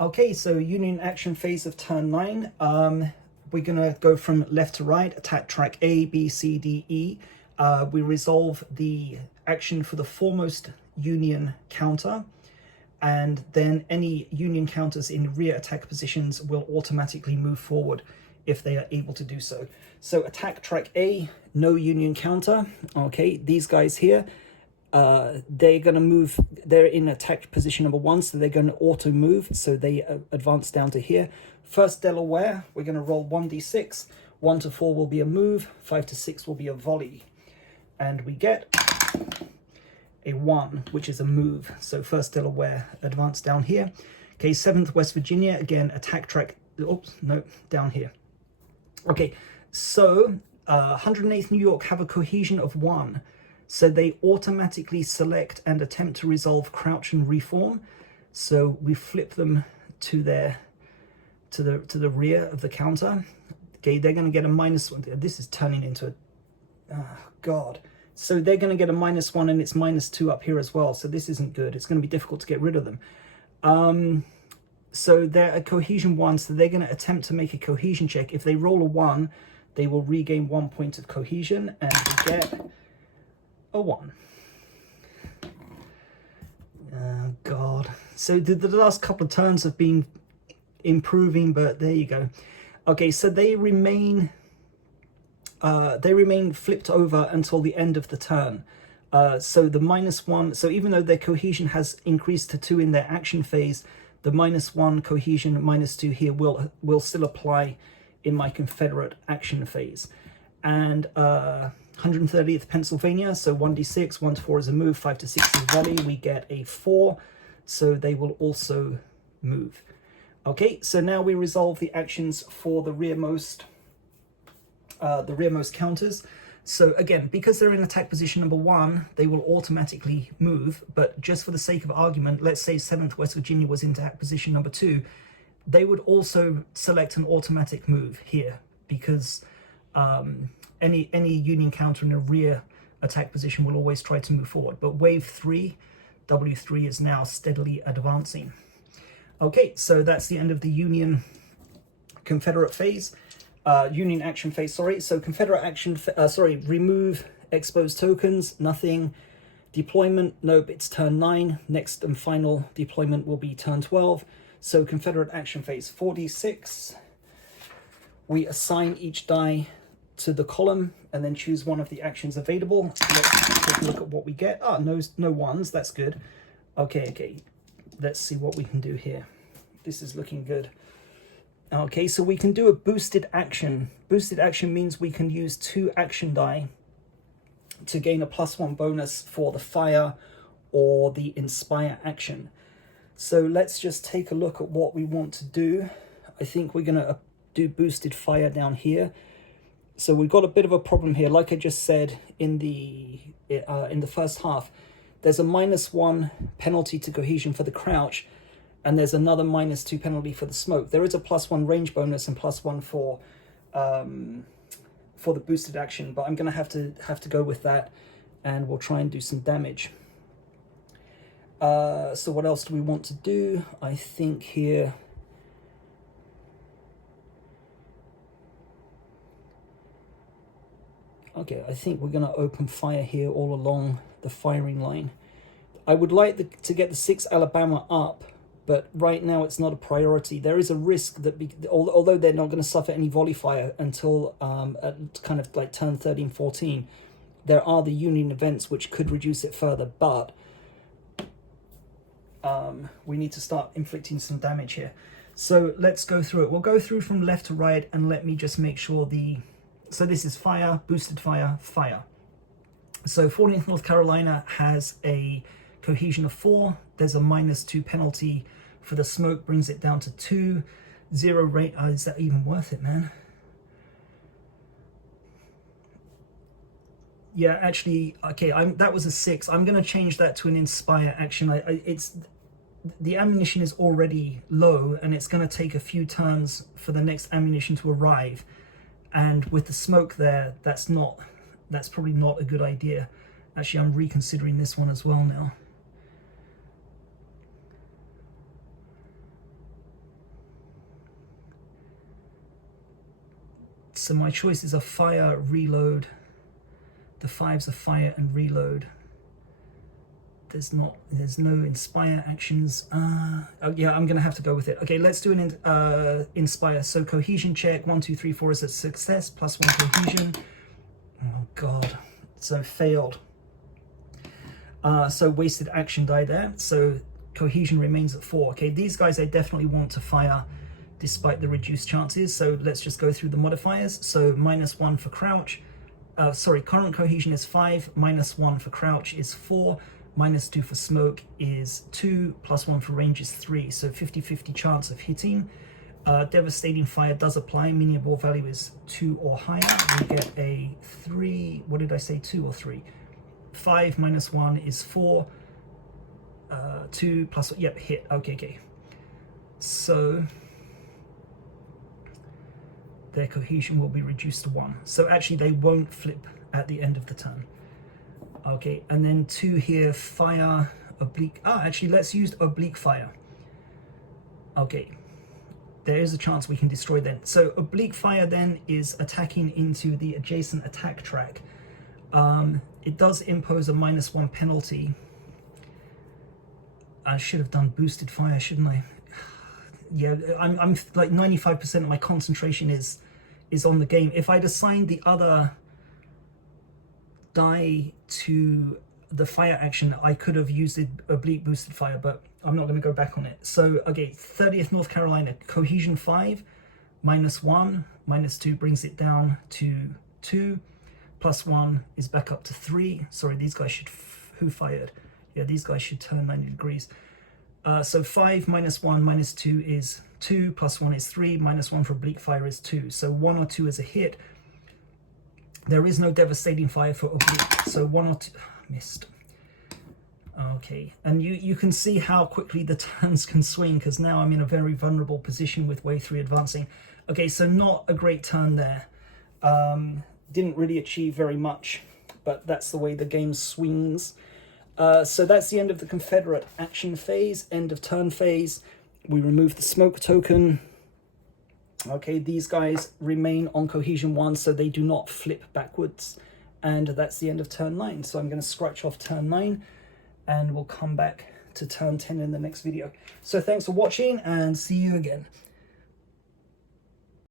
Okay, so Union action phase of turn 9. We're going to go from left to right, attack track A, B, C, D, E. We resolve the action for the foremost Union counter, and then any Union counters in rear attack positions will automatically move forward if they are able to do so. So attack track A, no Union counter. Okay, these guys here, they're going to move, they're in attack position number 1, so they're going to auto move, so they advance down to here. First Delaware, we're going to roll 1d6. 1 to 4 will be a move, 5 to 6 will be a volley, and we get a 1, which is a move. So first Delaware, advance down here. Okay, 7th West Virginia, again attack track, oops, no, down here. Okay, so 108th New York have a cohesion of 1. So they automatically select and attempt to resolve crouch and reform. So we flip them to their to the rear of the counter. Okay, they're going to get a -1. This is turning into a God. So they're going to get a -1, and it's -2 up here as well. So this isn't good. It's going to be difficult to get rid of them. So they're a cohesion 1. So they're going to attempt to make a cohesion check. If they roll a 1, they will regain 1 point of cohesion, and we get a 1. Oh God. So the last couple of turns have been improving, but there you go. Okay, so they remain flipped over until the end of the turn. So the -1, so even though their cohesion has increased to 2 in their action phase, the -1 cohesion, -2 here will still apply in my Confederate action phase. And 130th Pennsylvania, so 1d6, 1 to 4 is a move, 5 to 6 is a volley, we get a 4, so they will also move. Okay, so now we resolve the actions for the rearmost counters. So again, because they're in attack position number 1, they will automatically move, but just for the sake of argument, let's say 7th West Virginia was in attack position number 2, they would also select an automatic move here, because any Union counter in a rear attack position will always try to move forward. But wave 3, W3, is now steadily advancing. Okay, so that's the end of the Union Confederate phase. Union action phase, sorry. So Confederate action, remove exposed tokens, nothing. Deployment, nope, it's turn 9. Next and final deployment will be turn 12. So Confederate action phase, 4d6. We assign each die to the column and then choose one of the actions available. Let's take a look at what we get. Ah, no ones, that's good. Okay, let's see what we can do here. This is looking good. Okay, so we can do a boosted action. Boosted action means we can use 2 action die to gain a +1 bonus for the fire or the inspire action. So let's just take a look at what we want to do. I think we're going to do boosted fire down here. So we've got a bit of a problem here. Like I just said in the first half, there's a -1 penalty to cohesion for the crouch, and there's another -2 penalty for the smoke. There is a +1 range bonus and +1 for the boosted action, but I'm going to have to go with that, and we'll try and do some damage. So what else do we want to do? I think here, okay, I think we're going to open fire here all along the firing line. I would like to get the 6 Alabama up, but right now it's not a priority. There is a risk that, although they're not going to suffer any volley fire until at kind of like turn 13, 14, there are the Union events which could reduce it further, but we need to start inflicting some damage here. So let's go through it. We'll go through from left to right, and let me just make sure so this is fire, boosted fire, fire. So 14th North Carolina has a cohesion of 4. There's a -2 penalty for the smoke, brings it down to 2. 0 rate. Oh, is that even worth it, man? Yeah, actually, okay, that was a 6. I'm going to change that to an inspire action. The ammunition is already low, and it's going to take a few turns for the next ammunition to arrive. And with the smoke there, that's probably not a good idea. Actually, I'm reconsidering this one as well now. So my choices are fire, reload. The 5s are fire and reload. There's no inspire actions. Oh yeah, I'm gonna have to go with it. Okay, let's do an inspire. So cohesion check, 1, 2, 3, 4 is a success, +1 cohesion. Oh god, so failed. So wasted action die there. So cohesion remains at 4. Okay, these guys I definitely want to fire despite the reduced chances. So let's just go through the modifiers. So -1 for crouch. Sorry, current cohesion is 5, -1 for crouch is 4, -2 for smoke is 2, +1 for range is 3. So 50-50 chance of hitting. Devastating fire does apply, meaning your ball value is 2 or higher. We get a 3, what did I say, 2 or 3? 5 -1 is 4, 2 plus, yep, hit, okay. So their cohesion will be reduced to 1. So actually they won't flip at the end of the turn. Okay, and then 2 here, fire, oblique, actually let's use oblique fire. Okay, there is a chance we can destroy them. So oblique fire then is attacking into the adjacent attack track. It does impose a -1 penalty. I should have done boosted fire, shouldn't I? Yeah, I'm like 95% of my concentration is on the game. If I'd assigned the other die to the fire action, I could have used the oblique boosted fire, but I'm not going to go back on it. So, okay, 30th North Carolina, cohesion 5, -1, -2 brings it down to 2, +1 is back up to 3. Sorry, these guys should, who fired? Yeah, these guys should turn 90 degrees. So 5 -1 -2 is 2, +1 is 3, -1 for oblique fire is 2. So 1 or 2 is a hit. There is no devastating fire for oblique, so 1 or 2, missed. Okay, and you can see how quickly the turns can swing, because now I'm in a very vulnerable position with wave 3 advancing. Okay, so not a great turn there. Didn't really achieve very much, but that's the way the game swings. So that's the end of the Confederate action phase, end of turn phase. We remove the smoke token. Okay, these guys remain on cohesion 1, so they do not flip backwards. And that's the end of turn 9. So I'm going to scratch off turn 9, and we'll come back to turn 10 in the next video. So thanks for watching, and see you again.